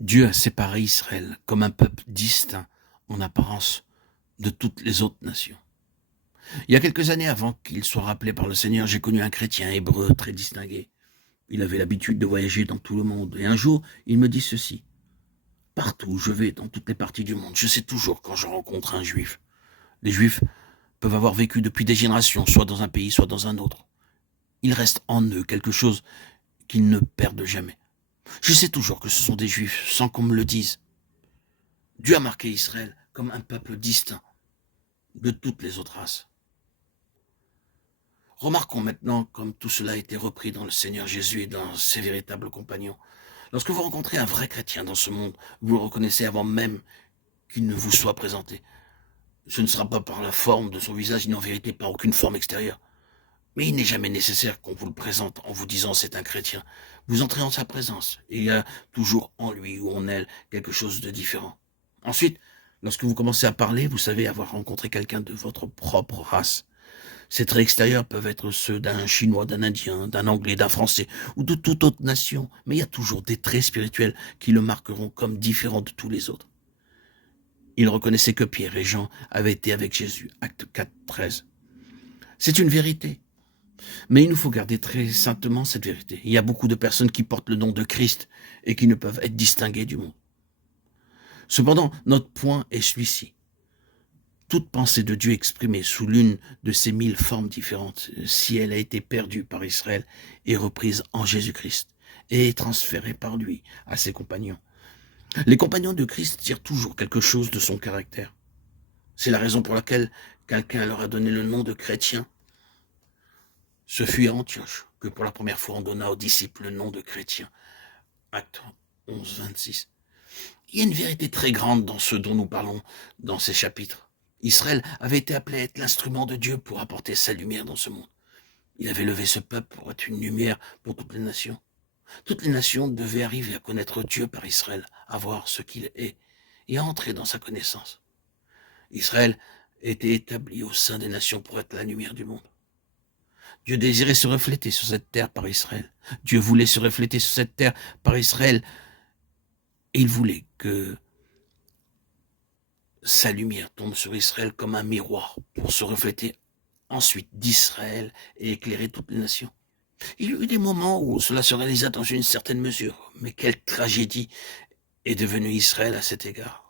Dieu a séparé Israël comme un peuple distinct en apparence de toutes les autres nations. Il y a quelques années avant qu'il soit rappelé par le Seigneur, j'ai connu un chrétien hébreu très distingué. Il avait l'habitude de voyager dans tout le monde. Et un jour, il me dit ceci. Partout où je vais, dans toutes les parties du monde, je sais toujours quand je rencontre un juif. Les juifs peuvent avoir vécu depuis des générations, soit dans un pays, soit dans un autre. Il reste en eux quelque chose qu'ils ne perdent jamais. Je sais toujours que ce sont des juifs, sans qu'on me le dise. Dieu a marqué Israël comme un peuple distinct de toutes les autres races. Remarquons maintenant comme tout cela a été repris dans le Seigneur Jésus et dans ses véritables compagnons. Lorsque vous rencontrez un vrai chrétien dans ce monde, vous le reconnaissez avant même qu'il ne vous soit présenté. Ce ne sera pas par la forme de son visage, ni en vérité par aucune forme extérieure. Mais il n'est jamais nécessaire qu'on vous le présente en vous disant c'est un chrétien. Vous entrez en sa présence et il y a toujours en lui ou en elle quelque chose de différent. Ensuite, lorsque vous commencez à parler, vous savez avoir rencontré quelqu'un de votre propre race. Ces traits extérieurs peuvent être ceux d'un Chinois, d'un Indien, d'un Anglais, d'un Français ou de toute autre nation, mais il y a toujours des traits spirituels qui le marqueront comme différent de tous les autres. Il reconnaissait que Pierre et Jean avaient été avec Jésus, acte 4, 13. C'est une vérité, mais il nous faut garder très saintement cette vérité. Il y a beaucoup de personnes qui portent le nom de Christ et qui ne peuvent être distinguées du monde. Cependant, notre point est celui-ci. Toute pensée de Dieu exprimée sous l'une de ces 1000 formes différentes, si elle a été perdue par Israël, est reprise en Jésus-Christ et est transférée par lui à ses compagnons. Les compagnons de Christ tirent toujours quelque chose de son caractère. C'est la raison pour laquelle quelqu'un leur a donné le nom de chrétien. Ce fut à Antioche que pour la première fois on donna aux disciples le nom de chrétien. Acte 11, 26. Il y a une vérité très grande dans ce dont nous parlons dans ces chapitres. Israël avait été appelé à être l'instrument de Dieu pour apporter sa lumière dans ce monde. Il avait levé ce peuple pour être une lumière pour toutes les nations. Toutes les nations devaient arriver à connaître Dieu par Israël, à voir ce qu'il est et à entrer dans sa connaissance. Israël était établi au sein des nations pour être la lumière du monde. Dieu désirait se refléter sur cette terre par Israël. Dieu voulait se refléter sur cette terre par Israël. Et il voulait que sa lumière tombe sur Israël comme un miroir pour se refléter ensuite d'Israël et éclairer toutes les nations. Il y a eu des moments où cela se réalisa dans une certaine mesure, mais quelle tragédie est devenue Israël à cet égard.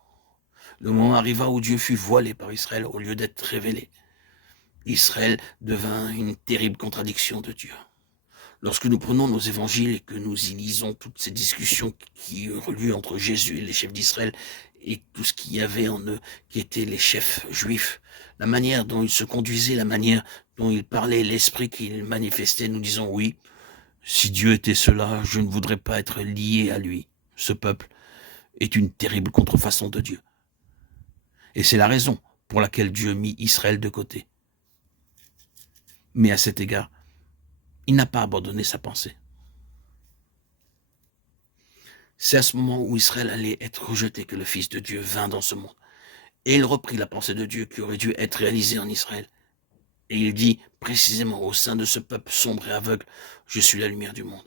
Le moment arriva où Dieu fut voilé par Israël au lieu d'être révélé. Israël devint une terrible contradiction de Dieu. Lorsque nous prenons nos évangiles et que nous y lisons toutes ces discussions qui eurent lieu entre Jésus et les chefs d'Israël et tout ce qu'il y avait en eux, qui étaient les chefs juifs, la manière dont ils se conduisaient, la manière dont ils parlaient, l'esprit qu'ils manifestaient, nous disons oui, si Dieu était cela, je ne voudrais pas être lié à lui. Ce peuple est une terrible contrefaçon de Dieu. Et c'est la raison pour laquelle Dieu mit Israël de côté. Mais à cet égard, il n'a pas abandonné sa pensée. C'est à ce moment où Israël allait être rejeté que le Fils de Dieu vint dans ce monde. Et il reprit la pensée de Dieu qui aurait dû être réalisée en Israël. Et il dit précisément au sein de ce peuple sombre et aveugle, je suis la lumière du monde.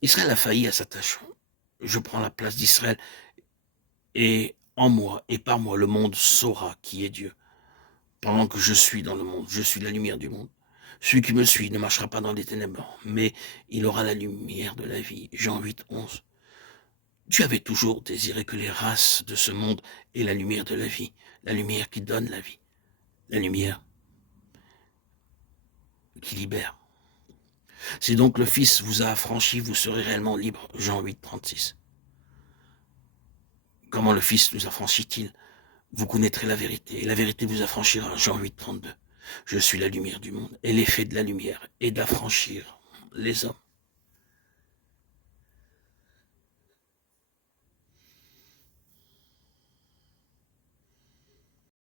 Israël a failli à sa tâche. Je prends la place d'Israël et en moi et par moi le monde saura qui est Dieu. Pendant que je suis dans le monde, je suis la lumière du monde. Celui qui me suit ne marchera pas dans les ténèbres, mais il aura la lumière de la vie. Jean 8, 11. Dieu avait toujours désiré que les races de ce monde aient la lumière de la vie, la lumière qui donne la vie, la lumière qui libère. Si donc le Fils vous a affranchi, vous serez réellement libre. Jean 8, 36. Comment le Fils nous affranchit-il? Vous connaîtrez la vérité, et la vérité vous affranchira. Jean 8, 32. Je suis la lumière du monde, et l'effet de la lumière est d'affranchir les hommes.